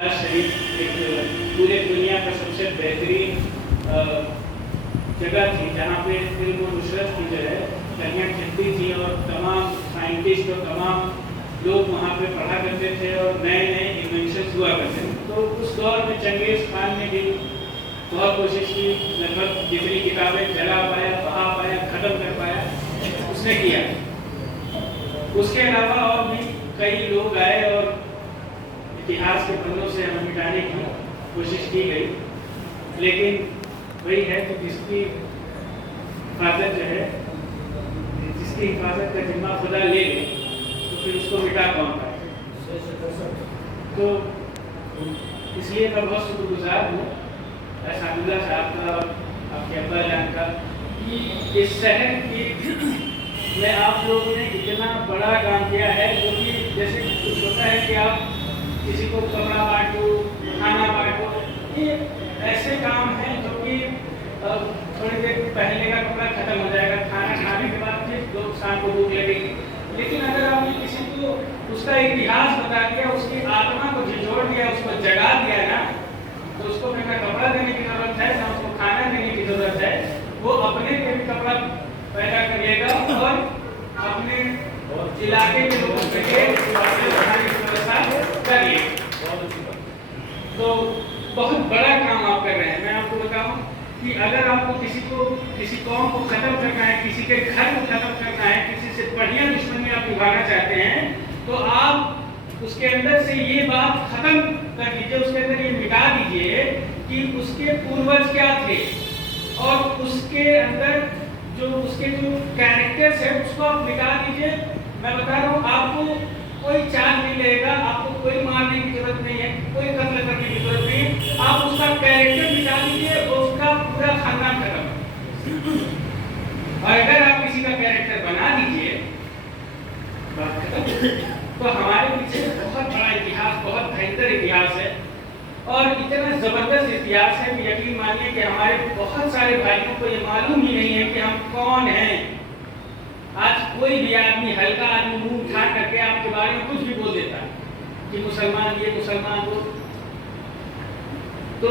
शरीफ एक पूरे दुनिया का सबसे बेहतरीन जगह थी जहाँ पे फिल्म और नुसरत की जो है कन्या खिलती थी और तमाम साइंटिस्ट और तमाम लोग वहाँ पे पढ़ा करते थे और नए नए इन्वेंशन हुआ करते थे। तो उस दौर में चंगेज़ खान ने भी बहुत कोशिश की, लगभग जितनी किताबें जला पाया, बहा पाया, ख़त्म कर पाया उसने किया। उसके अलावा और भी कई लोग आए और इतिहास के पन्नों से हमें मिटाने की कोशिश की गई, लेकिन वही है कि जिसकी हिफाजत जो है, जिसकी हिफाजत का जिम्मा खुदा ले ले तो फिर उसको मिटा कौन पाए। तो इसलिए मैं बहुत शुक्रगुजार हूँ अहसानुल्लाह साहब का और आपके अब्बा जान का कि इस शहर की में आप लोगों ने इतना बड़ा काम किया है। जो कि जैसे कुछ होता है कि आप किसी को कपड़ा बांटो, खाना बांटो, ये ऐसे काम हैं जो कि थोड़ी देर पहनने का कपड़ा खत्म हो जाएगा, खाना खाने के बाद फिर लोग शाम को भूख लगेगी। लेकिन अगर आपने किसी को उसका इतिहास बता दिया, उसकी आत्मा को झिझोड़ दिया, उसको जगा दिया ना, तो उसको फिर ना कपड़ा देने की जरूरत है, ना उसको खाना देने की जरूरत है। वो अपने लिए भी कपड़ा पैदा करिएगा और अपने इलाके के लोगों के लिए व्यवस्था करिए। तो बहुत बड़ा काम आप कर रहे हैं। मैं आपको बताऊं कि अगर आपको किसी कौम को खत्म करना है, किसी के घर को खत्म करना है, किसी से बढ़िया दुश्मनी आप निभाना चाहते हैं, तो आप उसके अंदर से ये बात खत्म कर दीजिए, उसके अंदर ये मिटा दीजिए कि उसके पूर्वज क्या थे और उसके अंदर जो उसके जो कैरेक्टर्स है उसको आप मिटा दीजिए। मैं बता रहा हूँ, आपको कोई चार्ज नहीं लगेगा, आपको कोई मारने की जरूरत नहीं है, कोई कत्ल करने की जरूरत नहीं है। आप उसका कैरेक्टर मिटा दीजिए, उसका पूरा खानदान खत्म। और अगर आप किसी का कैरेक्टर बना दीजिए, बात खत्म। तो हमारे पीछे बहुत बड़ा इतिहास, बहुत भयंकर इतिहास है और इतना जबरदस्त इतिहास है कि यकीन मानिए कि हमारे बहुत सारे भाइयों को ये मालूम ही नहीं है कि हम कौन हैं। आज कोई भी आदमी, हल्का आदमी, मुंह उठा करके आपके बारे में कुछ भी बोल देता है कि मुसलमान ये, मुसलमान वो। तो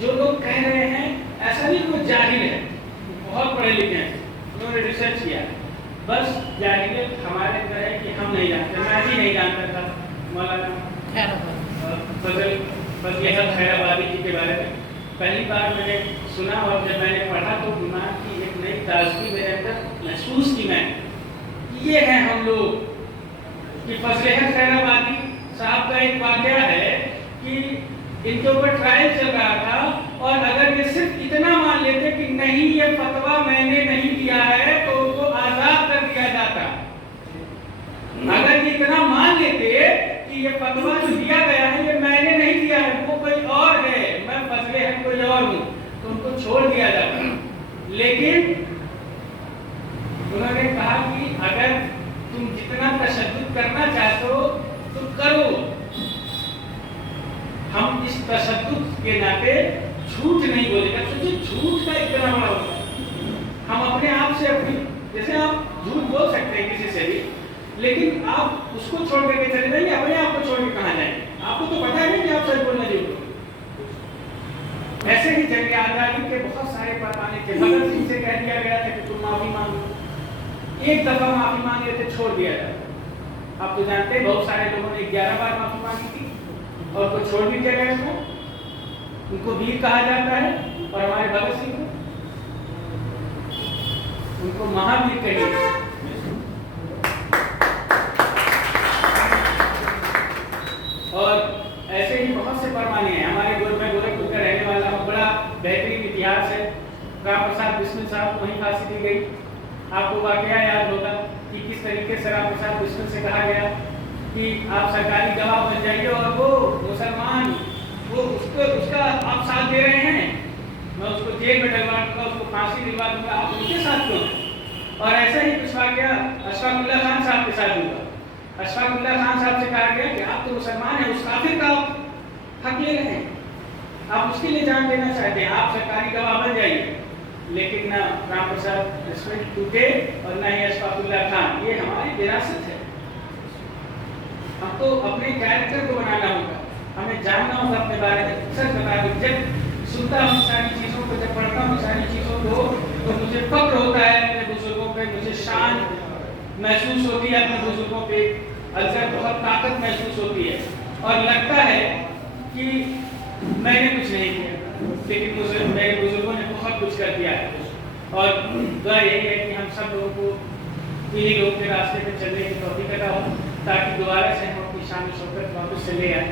जो लोग कह रहे हैं, ऐसा नहीं वो जाहिल है, बहुत पढ़े लिखे हैं, उन्होंने रिसर्च किया। बस जाहिलियत हमारे अंदर है कि हम नहीं जानते। मैं भी नहीं जानता था मौलाना फजल खैराबादी जी के बारे में। पहली बार मैंने सुना और जब मैंने पढ़ा तो दिमाग की एक नई ताजगी मेरे अंदर महसूस की मैंने कि ये है हम लोग। कि फजल खैराबादी साहब का एक वाकया है कि इनके ऊपर ट्रायल चल रहा था और अगर ये सिर्फ इतना मान लेते कि नहीं ये फतवा मैंने नहीं दिया है तो उनको आजाद कर दिया जाता। अगर ये इतना मान लेते कि ये फतवा जो दिया गया है ये मैंने नहीं दिया है, वो कोई और है, मैं फजले है कोई और हूँ, तो उनको छोड़ दिया जाता। लेकिन उन्होंने कहा कि अगर तुम जितना तशद्दुद करना चाहते हो तो करो, हम इस तशद्दुद के नाते झूठ नहीं बोलेगा। सोचिए झूठ का इतना बड़ा होता है। हम अपने आप से अपनी, जैसे आप झूठ बोल सकते हैं किसी से भी, लेकिन आप उसको छोड़ करके चले जाएंगे, अपने आप को छोड़ के कहाँ जाएंगे? आपको तो पता है कि आप सच बोलना चाहिए। ऐसे ही जंग आजादी के बहुत सारे पैमाने थे। भगत सिंह से कह दिया गया था कि तुम माफी मांगो, एक दफा माफी मांग लेते छोड़ दिया जाता। आप तो जानते हैं बहुत सारे लोगों ने 11 बार माफी मांगी थी और को छोड़ भी दिया गया था। उनको वीर कहा जाता है और हमारे भगत सिंह को उनको महावीर कहिए। और ऐसे ही बहुत से परमाने हैं। हमारे गोरखपुर का रहने वाला बड़ा बेहतरीन इतिहास है। राम प्रसाद बिस्मिल साहब को वहीं फांसी दी गई। आपको वाकया याद होगा कि किस तरीके से राम प्रसाद बिस्मिल से कहा गया कि आप सरकारी गवाह बन जाइए और वो मुसलमान, वो उसका आप साथ दे रहे हैं, मैं उसको जेल में डलवा दूंगा, उसको फांसी दिलवा दूंगा, आप उनके साथ क्यों? और ऐसा ही कुछ वाकया अशफाकुल्लाह खान साहब के साथ हुआ। अशफाकुल्लाह खान साहब से कहा गया कि आप तो मुसलमान हैं, उस काफिर का हक ले रहे हैं, आप उसके लिए जान देना चाहते हैं, आप सरकारी गवाह बन जाइए। लेकिन ना राम प्रसाद बिस्मिल टूटे और ना ही अशफाकुल्लाह खान। ये हमारी विरासत है। हमको अपने कैरेक्टर को बनाना होगा। हमें जानना होगा अपने बारे में, सच बता दूं, जब सुनता हूँ सारी चीज़ों को, जब पढ़ता हूँ सारी चीज़ों को, तो मुझे फक्र होता है अपने बुजुर्गों पे, मुझे शान महसूस होती है अपने बुजुर्गों पे, अलग बहुत ताकत महसूस होती है और लगता है कि मैंने कुछ नहीं किया, लेकिन मुझे मेरे बुजुर्गों ने बहुत कुछ कर दिया है। और दुआ यही है कि हम सब लोगों को इन्हीं लोगों के रास्ते पे चलने की तौफीक अता हो, ताकि दोबारा से हम अपनी शान शौकत वापस चले आए।